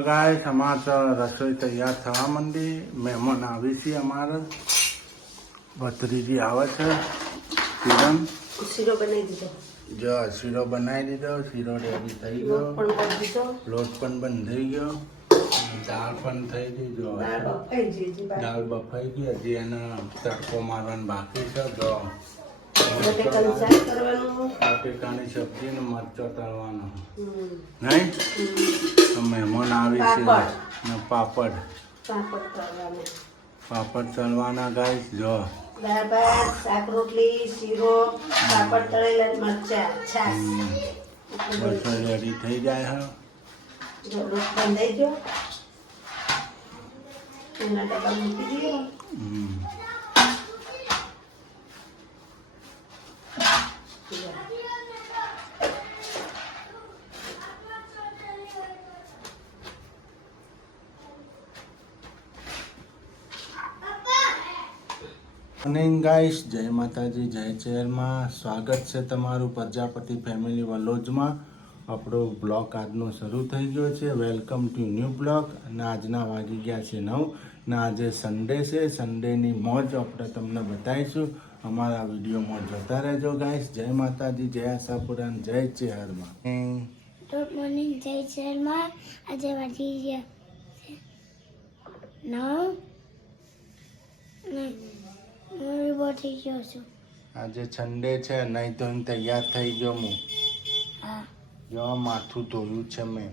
Guys हमार तो रसोई तैयार थवा मंदी मेहमान आवी छी हमारे भत्रीजी आवे छे किरण શીરો બનાવી દીધો जो शीरो बनाई दीधो शीरो रेडी થઈ ગયો પણ કરી દીધો લોટ પણ બંધાઈ ગયો દાળ પણ થઈ ગઈ જો દાળ બફાઈ ગઈ છે દાળ બફાઈ ગઈ હજી એનો તડકો મારવાનો બાકી છે જો બટેકાનું શાક કરવાનું બટેકાની સબ્જી ને મરચો તળવાનો નહીં તો મહેમાન આવી છે ને પાપડ તળવાનું પાપડ તળવાના ગાઈસ જો દાળ ભાત શાક રોટલી શીરો પાપડ તળેલા મરચા છાશ બધું રેડી થઈ જાય હે જો લોટ બંધાઈ ગયો એના ડબ્બા મૂકી દઈએ મોર્નિંગ ગાઈસ જય માતાજી જય ચેરમાં સ્વાગત છે તમારું પ્રજાપતિ ફેમિલી વલોજમાં આપણો બ્લોગ આજનો શરૂ થઈ ગયો છે વેલકમ ટુ ન્યૂ બ્લોગ અને આજના વાગી ગયા છે 9 ને આજે સન્ડે છે સન્ડેની મોજ આપણે તમને બતાવીશું અમારા વિડીયોમાં જોતા રહેજો ગાઈસ જય માતાજી જય આશાપુરા જય ચેરમાં ગુડ મોર્નિંગ જય શર્મા આજે વાગી ગયા 9 હું ઉભો થઈ ગયો છું આજે સન્ડે છે નહીં તો હું તૈયાર થઈ ગયો હું હા જો માથું ધોયું છે મેં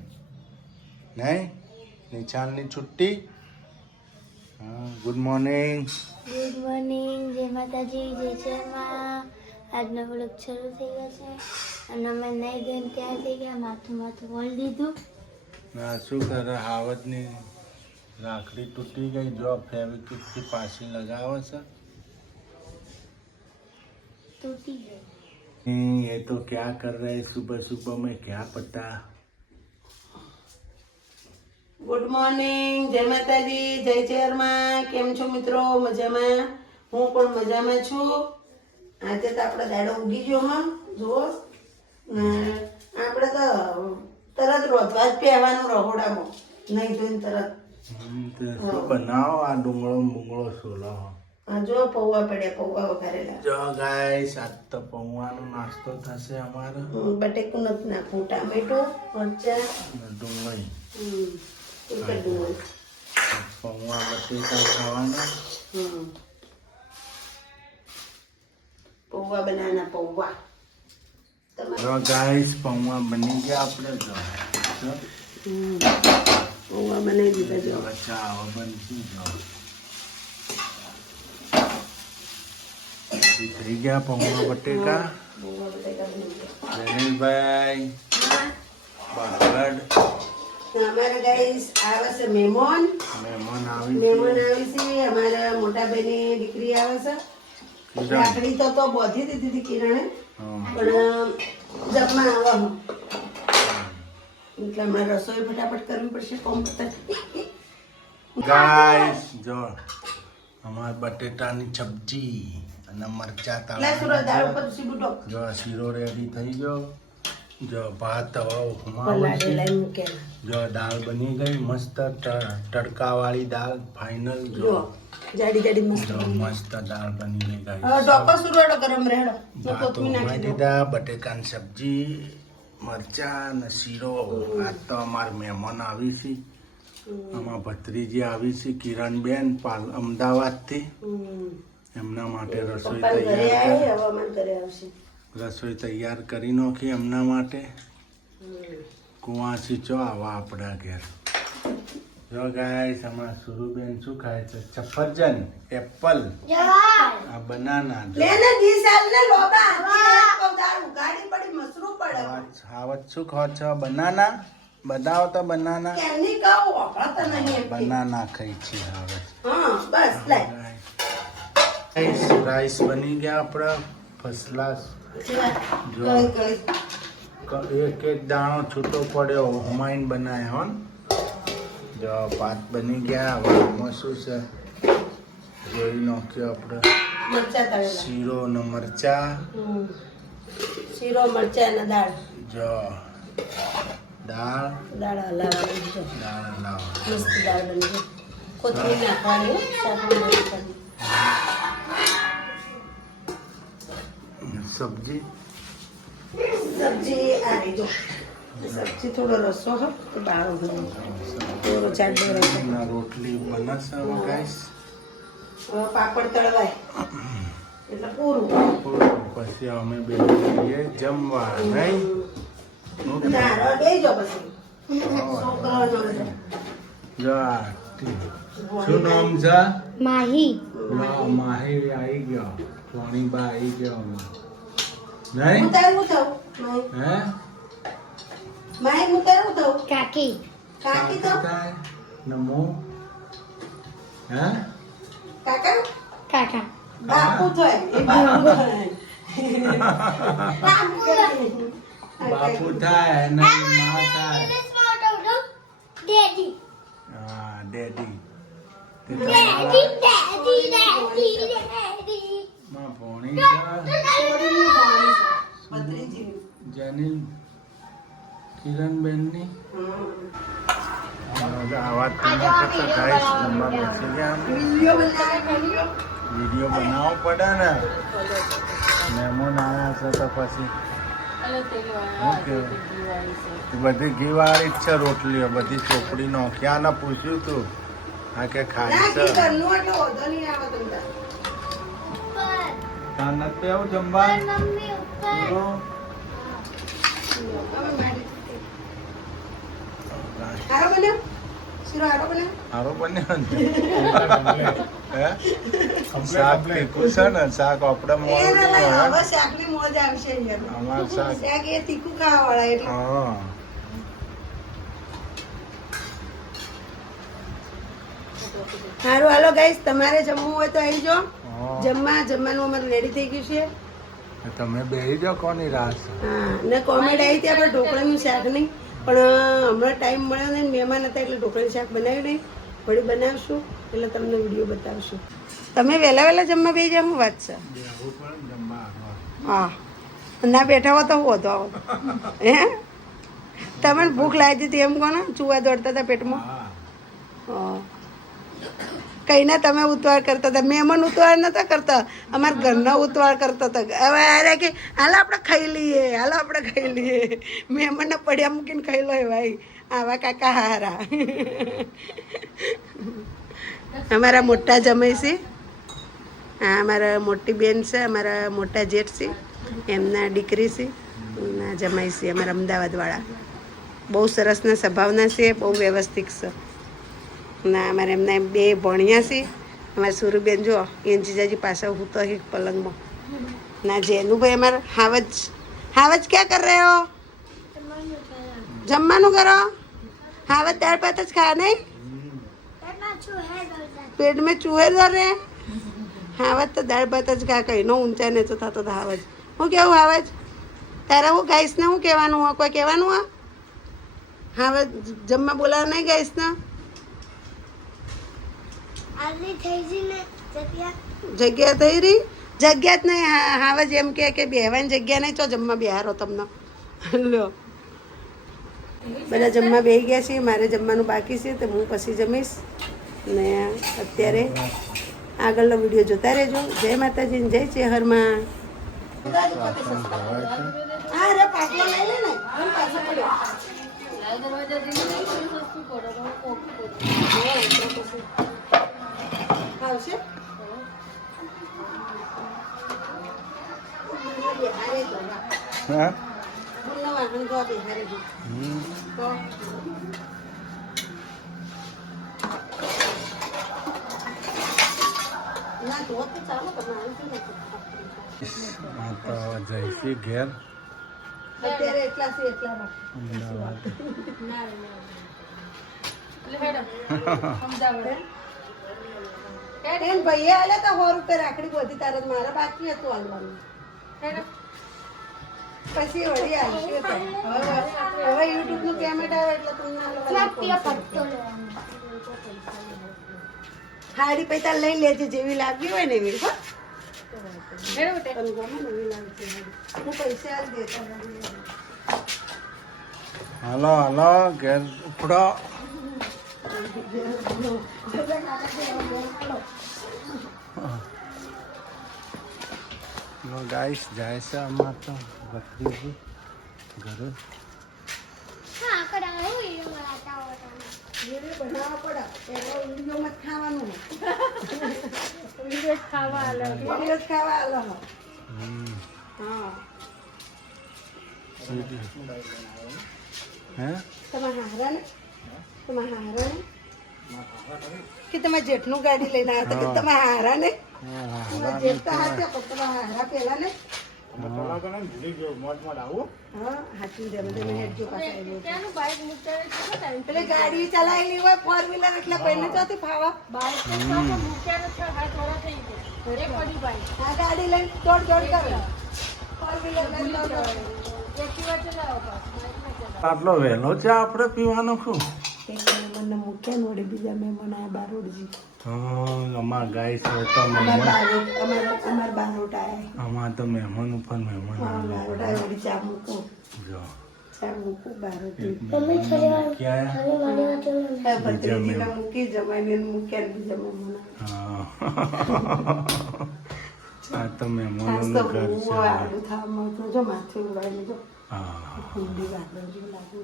નહીં નિશાનની છુટ્ટી હા ગુડ મોર્નિંગ ગુડ મોર્નિંગ જય માતાજી જય શર્મા આજનો બ્લોગ શરૂ થઈ ગયો છે અને અમે નહીં ધોઈને તૈયાર થઈ ગયા માથું વળી દીધું ના શું કરે હાવતની રાખડી તૂટી ગઈ જો ફેવિક્વિકથી પાછી લગાવે છે તૂટી ગઈ ये तो क्या कर रहे हैं सुबह सुबह में क्या पता ગુડ મોર્નિંગ જય માતાજી જય ચેરમાં કેમ છો મિત્રો મજામાં હું પણ મજામાં છું આજે તો આપણો દાડો ઉગી ગયો હા જુઓ આપણે તો તરત રોધવા જ પહેવાનું રહોડામાં નહીં ધોઈને તરત શું બનાવો આ ડુંગળો મુંગળો સોલો આ જો પૌવા પડ્યા પૌવા વઘારેલા જો ગાઈસ આજ તો પૌવાનો નાસ્તો થશે અમારો બટેકું નથી નાખવું ટામેટો મરચા અને ડુંગળી ડુંગળી પૌવા બટેકા ખાવાના પૌવા બનાના પૌવા જો ગાઈસ પૌવા બની ગયા આપણે જો પૌવા બનાવી દીધા જો ચા બનતી જો થઈ ગયા પૌવા બટેકા પૌવા બટેકા બની ગયા જનીલભાઈ બાગડ અમારા ગાઈસ આવે છે મહેમાન મહેમાન આવી છે અમારા મોટા બેની દીકરી આવે છે રાખડી તો બોધી દીધી હતી કિરણે પણ જપમાં આવવા એટલે અમારે રસોઈ ફટાફટ કરવી પડશે કોમ કરતા ગાઈસ જો અમાર બટેટાની સબ્જી અને મરચા લે તળાના સુરત દાળ ઉપર સીબુટો જો શીરો રેડી થઈ ગયો જો ભાત હવે પલાળે લઈ મૂકેલા જો દાળ બની ગઈ મસ્ત તડકાવાળી દાળ ફાઇનલ જો જો જાડી જાડી મસ્ત જો મસ્ત દાળ બની ગઈ ગાઈસ ડોકો સુરવાડો ગરમ રહેડો ભાત કોથમી નાખી ઉમેરી દો દીધા બટેકાની સબ્જી મરચા અને શીરો આજ તો અમાર મહેમાન આવી છે આમાં ભત્રીજી આવી છે કિરણબેન અમદાવાદથી એમના માટે રસોઈ પપ્પા ઘરે તૈયાર આવે હવામાન ઘરે આવશે રસોઈ તૈયાર કરી નાખી એમના માટે કુવાસી ચો આવા આપણા ઘેર જો ગાઈસ અમારા સુરુબેન શું ખાય છે સફરજન એપલ આ બનાના લે ને 20 સાલ ને લોબા દાળ ઉગાડી પડી મસરૂ પડે હાવત શું ખાવ છો બનાના બતાવો તો બનાના કેમની કહું ઓફળતા નહીં બનાના ખાઈ છે હવે હા બસ લે રાઈસ બની ગયા આપણા ફર્સ્ટ ક્લાસ જો એક એક દાણો છૂટો પડ્યો હુમાઈન બનાય હો જો ભાત બની ગયા હવે આમાં શું છે જોઈ નાખ્યો આપણે મરચા તળેલા શીરો ને મરચા શીરો મરચા અને દાળ જો દાળ દાળ હલાવવાની છે. દાળ હલાવવા. મસ્ત દાળ બની ગઈ. કોથમીર નાખવાની હો, શાકમાં નાખવાની. સબ્જી સબ્જી આ રહી જો. સબ્જી થોડો રસો હોય તો દાળ ભરવાનો. થોડો ચાટ ડોરા. ના રોટલી બનાવશે હવે ગાઈસ. હવે પાપડ તળવાય એટલે પૂરું. પછી અમે બેસીએ જમવા નહીં. ના બેસજો પછી છોકરાઓનો બધા. જો આ શું નામ છે? માહી માહી આવી ગયો, સોનીબા આવી ગયો નહીં ઉતારવું થયું હે માહિક ઉતારવું થયું કાકી કાકી તો થાય નમો હે કાકા કાકા બાપુ થાય એ બાપુ થાય. બાપુ થાય અને મા થાય ડેડી હા ડેડી તે ડેડી તમારા ડેડી ડેડી માં ભોણી છે ભત્રીજી. જેની કિરણબેનની હમ. આવા તેમાં કરતા ગાઈસ જમવા બેસી ગયા અમે. વિડીયો બનાવે વિડીયો. વિડીયો બનાવવો પડે ને મહેમાન આવ્યા છે તો પછી શું કહેવાય? એ બધી ઘીવાળી જ છે રોટલીઓ, બધી ચોપડી નોખ્યા ને પૂછ્યું તું આ કે ખાય ના છે કે ઘરનું એટલે વાંધો નહીં આવે તમને. ત્યાં નથી આવું જમવા મમ્મી ઉપર તો હવે મારી હારો બન્યો શીરો હારો બન્યો. સારો બન્યો ને હે શાક તીખું છે ને શાક આપણે એ મોડું ના નહીં લાય, હોય હવે શાકની મોજ આવશે યાર. અમાર શાક શાક એ તીખું ખાવાવાળા એટલે. હા સારું હાલો ગાઈસ, તમારે જમવું હોય તો આવી જાઓ. હા. જમવાનું અમારે રેડી થઈ ગયું છે. તમે બેસી જાઓ કોની રાસ હા ને કોમેડ આવી હતી આપણે ઢોકળાનું શાક નહીં, પણ હમણાં ટાઈમ મળ્યો નહીં, મહેમાન હતા એટલે ઢોકળાનું શાક બનાવ્યું નહીં. વળી બનાવશું એટલે તમને વિડીયો બતાવશું. તમે વહેલા વહેલા જમવા બેસી જાવ, શું વાત છે? બેહવું પડે ને જમવા આવવા. હા ના બેઠા હો તો હું હતો આવો હે તમને ભૂખ લાગી હતી એમ કોને ચૂવા દોડતા હતા પેટમાં. હા હા. કઈ ના તમે ઉતવાળ કરતા હતા, મહેમાન ઉતવાળ નતા કરતા, અમારા ઘરના ઉતવાળ કરતા હતા. હવે અરે કે હાલ આપણે ખાઈ લઈએ, હાલ આપણે ખાઈ લઈએ, મહેમાનને પડ્યા મૂકીને ખાઈ લો ભાઈ. આવા કાકા હારા. અમારા મોટા જમાઈ છે, હા અમારા મોટી બેન છે, અમારા મોટા જેઠ છે, એમના દીકરી છે, એમના જમાઈ છે અમારા અમદાવાદવાળા. બહુ સરસના સ્વભાવના છે, બહુ વ્યવસ્થિત છે. ના અમારે એમના બે ભણ્યા છે. અમારા સુરુબેન જો એન જીજાજી પાછળ હું તો એક પલંગમાં. ના જેનુભાઈ અમારા હાવજ ક્યાં કર રહે હો? જમવાનું કરો. હાવજ દાળ ભાત જ ખા નહીં, પેટ में चूहे दर रहे. हावज तो दाળ ભાત જ ખા, કઈ નો ઊંચા ને તો થતો હાવજ. હું કેવું હાવજ તારા હું ગાઈસ ને હું કહેવાનું હોય? કોઈ કહેવાનું હોય? હાવજ જમવા બોલાવ નહીં ગાઈસ ને? જગ્યા થઈ રહી, જગ્યા જ નહીં. હાવજ એમ કે બેહવાની જગ્યા નહીં, ચો જમવા બેહારો તમને. લો બધા જમવા બેસી ગયા છે, મારે જમવાનું બાકી છે તો હું પછી જમીશ. ને અત્યારે આગળનો વિડીયો જોતા રહેજો. જય માતાજી, જય ચેહરમાં. હા રે પાટલો લઈ લે ને, પાછો પડ્યો. આવશે હા વાહન તો બિહારે તો ના તો ચાલો તમારે તો જઈશી ઘેર અત્યારે એટલા છે એટલા અમદાવાદ. એમ ભાઈ આલે તો 100 રૂપિયા રાખડી બધી તારે મારા બાકી હતું હાલવાનું. પછી વળી આવશે તો. હવે યુટ્યુબ નું પેમેન્ટ આવે એટલે તમને હાડી પૈસા લઈ લેજે, જેવી લાગી હોય ને એવી. તને ગમે ને એવી લાગશે. હું પૈસા જ દેતા હાલો હાલો ઘેર ઉપડો. ગાઈસ જાય છે અમાર તો ભત્રીજી ઘરે. બનાવવા પડે પેલો ઊંધિયોમાં જ ખાવાનું ખાવા આલો હા હે તમારા હારા ને કે તમારા જેઠનું ગાડી લઈને આવ્યા હતા કે તમારા હારા ને જેઠ તો હાથે પણ તમારા હારા પેલા ને ગાડી ચલાવેલી હોય 4-વ્હીલર એટલે પહેલે ચોથી ફાવા ગાડી લઈને દોડ કરે 4-વ્હીલર લઈને આટલો વહેલો ચા આપણે પીવાનો શું? મને મૂક્યા ને વળી બીજા મહેમાન આયા બારોડજી અમાર ગાય છે તો અમાર બારોટ આયા અમાર તો મહેમાન ઉપર મહેમાન બારોટ આયા વળી ચા મૂકો જો ચા મૂકો બારોટ ક્યાં ભત્રીજીને મૂકી જમાઈને મૂક્યા ને બીજા મહેમાન આ તો મહેમાનોનું આજ તો ઘર બહુ છે. આડું થવામાં તો જો માથું ઉડાવીને જો હા ઊંડી વાદળ જેવું લાગે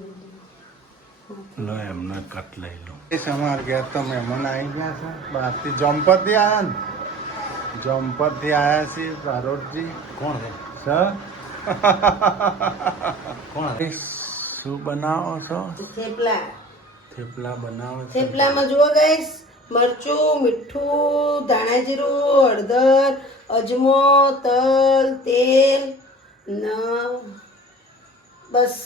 લો એમને કટ લઈ લો. અમાર ઘેર તો મહેમાન આવી ગયા છે બહારથી જમપતથી આવ્યા ને જમપતથી આવ્યા છે બારોટજી. કોણ છે કોણ શું બનાવો છો? થેપલા થેપલા બનાવો છો? થેપલામાં જુઓ ગાઈસ મરચું મીઠું ધાણા જીરું હળદર અજમો તલ તેલ ન બસ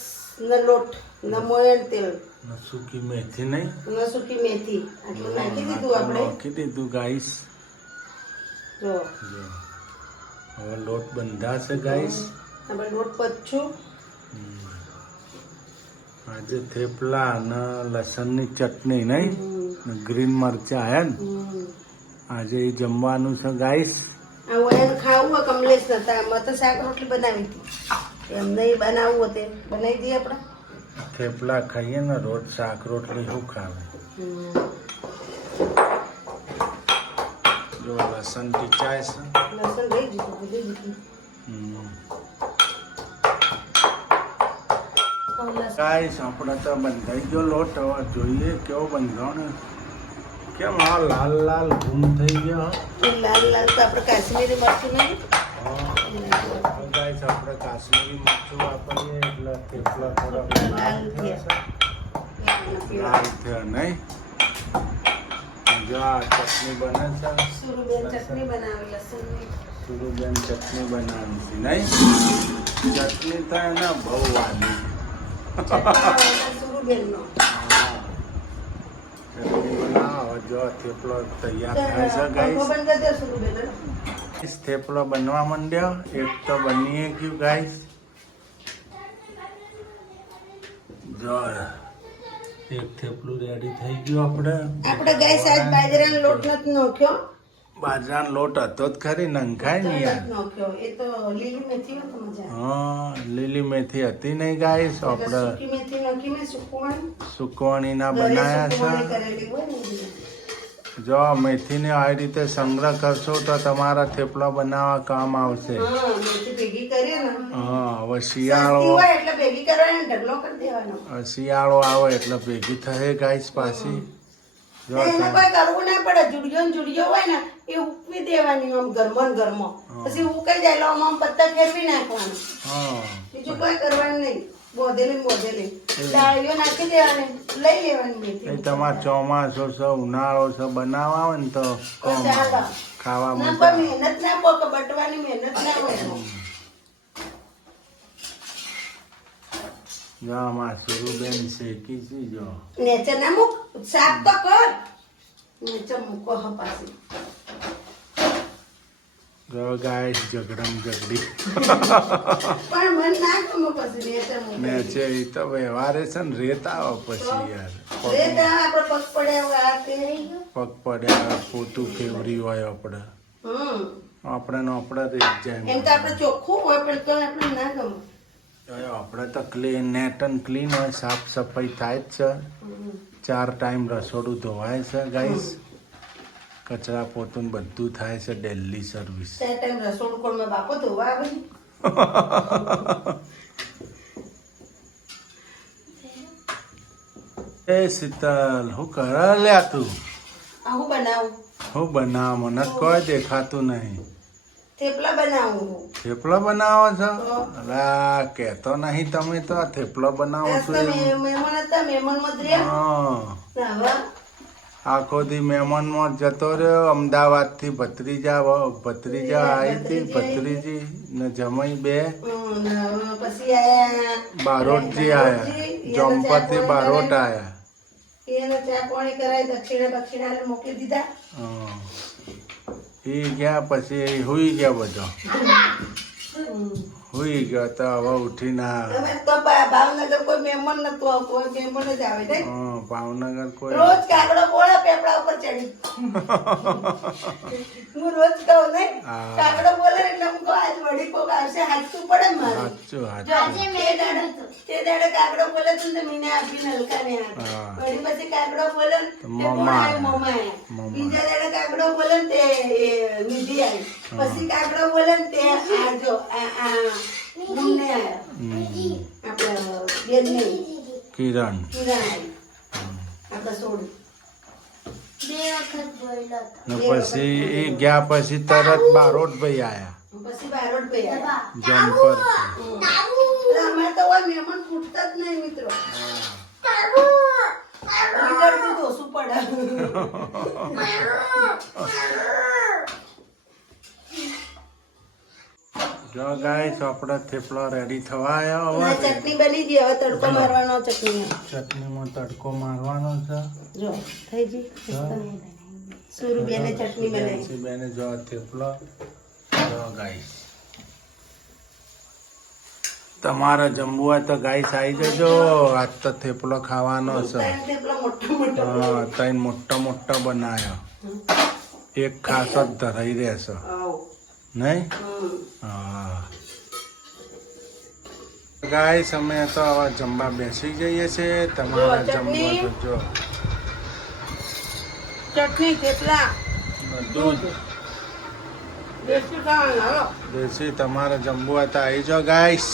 ન લોટ ન મોયણ તેલ ને સૂકી મેથી નહીં ન સૂકી મેથી આટલું નાખી દીધું આપણે નાખી દીધું ગાઈસ. જો જો હવે લોટ બંધાશે ગાઈસ. આપણે લોટ પચ્છું આજે થેપલા અને લસણની ચટણી નહીં ને ગ્રીન મરચા આયા ને આજે એ જમવાનું છે ગાઈસ. આ વયન ખાવું હોય કમલેશ નતા એમાં તો શાક રોટલી બનાવી હતી એમ નહીં બનાવવું હોય તે બનાવી દઈએ આપણે થેપલા ખાઈએ ને રોજ શાક રોટલી શું ખાવે? જો લસણ ટીચાય છે. લસણ રહી જતું ભૂલી જતું ગાઈસ આપણે તો બંધાઈ ગયો લોટ. હવે જોઈએ કેવો બંધાણો. કેમ આ લાલ લાલ ગુમ થઈ ગયો? લાલ લાલ તો આપણે કાશ્મીરી મરચું નહીં ગાઈસ આપણે કાશ્મીરી મરચું વાપરીએ એટલે થેપલા થોડા લાલ લાલ થયા નહીં. જો આ ચટણી બને છે. સુરુબેન ચટણી બનાવી લસણની સુરુબેન ચટણી બનાવી છે નહીં. ચટણી તો એને બહુ વાલી. સુરુબેનનો ચટણી બનાવો. જો થેપલો તૈયાર થાય છે ગાઈસ. બંધ કરી દે સુરુબેન થેપલો બનવા માંડ્યો. એક તો બની ગયું ગાઈસ. જો એક થેપલું રેડી થઈ ગયું. આપણે ગાઈસ આજ બાજરાનો લોટ નથી નાખ્યો બાજરાનો લોટ હતો જ ખરી નંખાય ને યાર. નાખ્યો એ તો લીલી મેથી હોય તો મજા આવે હા લીલી મેથી હતી નહીં ગાઈસ. આપણે સૂકી મેથી નાખી મેં સુકવણી સુકવણીના ઘરે બનાયા સુકવણી છે. કરેલી હોય ને જો મેથીને આવી રીતે સંગ્રહ કરશો તો તમારા થેપલા બનાવવા કામ આવશે. હા મેથી ભેગી કરીએ ને હા હવે સસ્તી શિયાળો હોય એટલે ભેગી કરવાની ઢગલો કરી દેવાનો શિયાળો આવે એટલે ભેગી થશે ગાઈસ પાછી. જો એને કોઈ કરવું ના પડે જુડિયો હોય ને એ ઉકવી દેવાની આમ ગરમો ને ગરમો પછી ઉકાઈ જાય એટલે આમ પત્તા ફેરવી નાખવાનું હા બીજું કોઈ કરવાનું નહીં બોધેલી ડાળીઓ નાખી દેવાની લઈ લેવાની એ મેથી તમારે ચોમાસો છે ઉનાળો છે બનાવવા આવે ને તો કોમ ચાલો. ખાવા ના મજા કોઈ મહેનત ના પોકે બટવાની મહેનત ના હોય જો આમાં સુરુબેન શેકી છે. જો નેચે ના મૂક સાફ તો કર નેચે મૂકો હપાસી જો ગાઈસ ઝઘડમ ઝઘડી પણ મન ના ગમે પછી નેચે મૂકો ને છે એ તો વ્યવહારે છે ને રેત આવે પછી યાર રે તો આપણે પગ પડ્યા આ તે પગ પડ્યા પોતું ફેવરી હોય આપણે આપણે રેત જાય એમ તો આપણે ચોખ્ખું હોય પણ તો આપણે ના ગમે આપણે તો ક્લીન નેટ એન્ડ ક્લીન હોય, સાફ સફાઈ થાય જ છે. 4 ટાઈમ રસોડું ધોવાય છે ગાઈસ. કચરા પોતું બધું થાય છે, ડેલી સર્વિસ. તે ટાઈમ રસોડું કોણ માં બાપો ધોવા આવે? એ શીતલ, હું કર લ્યા તું? હું બનાવું? હું બનાવ? મને જ કોઈ દેખાતું નહીં. થેપલા બનાવું. થેપલો બનાવો છો? તો. અલા કહેતો નહીં તમે તો થેપલો બનાવો છો એમ. મહેમાન હતા, મહેમાન માં જ રહ્યા. હા, હવે આખો દી મહેમાનમાં જતો રહ્યો. અમદાવાદ થી ભત્રીજા આવી હતી, ભત્રીજી ને જમાઈ બે. પછી આયા બારોટજી આયા, જમપતિ બારોટ આયા. એને ચા પાણી કરાવી દક્ષિણા મોકલી દીધા. હા. ઈ ગયા પછી હુઈ ગયા બધો. હુઈ ગયો તો હવે ઉઠીને અમે તો ભાવનગર કોઈ મહેમાન નતું આવતું, કોઈ મહેમાન જ આવે ને. ભાવનગર કોઈ રોજ કાગડો બોલે પેપડા ઉપર ચડી. હું રોજ કહું ને હા. કાગડો બોલે એટલે હું કહું આજ વળી કોક આવશે, હાચું પડે ને મારે. સાચું આજે સાચું. મેં કીધું હતું. તે દાડે કાગડો બોલે તો ને મીને આપીને હલકાને હા. વળી પછી કાગડો બોલે ને તો તે મમ્મા કોણ આવ્યું? આવ્યા. મમ્મા આવ્યા. મમ્મા. બીજા દાડે કાગડો બોલે ને તે નિધિ આવી. પછી કાગડો બોલે ને તે આ જો આ મુન્ને આવ્યા. આપણા બેનને કિરણ. કિરણ આવી. આપણા સોડી. 2 વખત બોલ્યો હતો. ને પછી એ ગયા પછી તરત બારોટભાઈ આયા. પછી બારોટ ભાઈ આવ્યા. જમ્પર. એટલે અમારે તો કોઈ મહેમાન ફૂટતા જ નહીં મિત્રો. લીટરથી તો ઓછું પડે. જો ગાઈસ આપણે થેપલો રેડી થવા આવ્યો. અમારે હવે ચટણી બની ગઈ, હવે તડકો મારવાનો ચટણી. ચટણીમાં તડકો મારવાનો છે. જો થઈ ગઈ. સુરુબેને ચટણી બનાવી. બેને જો થેપલો. જો ગાઈસ તમારે જમવું હોય તો ગાઈસ આવી જજો. આજ તો થેપલો ખાવાનો છે. ત્રણ થેપલા મોટો મોટો. હા, ત્રણ મોટા બનાવ્યો. એક ખાસ જ ધરાઈ રહેશે આવો. નહીં? હા ગાઈસ અમે તો હવે જમવા બેસી જઈએ છીએ. તમારે જમવું તો જો ચટણી થેપલા બધું જ દેશી ખાવાનું. હાલો. દેશી. તમારે જમવું હોય તો આવી જાઓ ગાઈસ.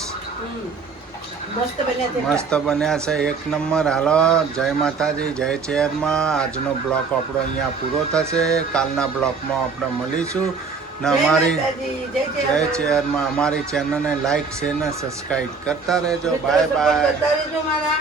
મસ્ત બન્યા થેપલા. મસ્ત બન્યા છે, એક નંબર. હાલો, જય માતાજી, જય ચેરમાં. આજનો બ્લોક આપણો અહીંયા પૂરો થશે. કાલના બ્લોકમાં આપણે મળીશું. ને અમારી જય માતાજી, જય જય ચેરમાં. ચેરમાં અમારી ચેનલને લાઈક શેર ને સબસ્ક્રાઈબ કરતા રહેજો. મિત્રો બાય support બાય. કરતા રહેજો મારા.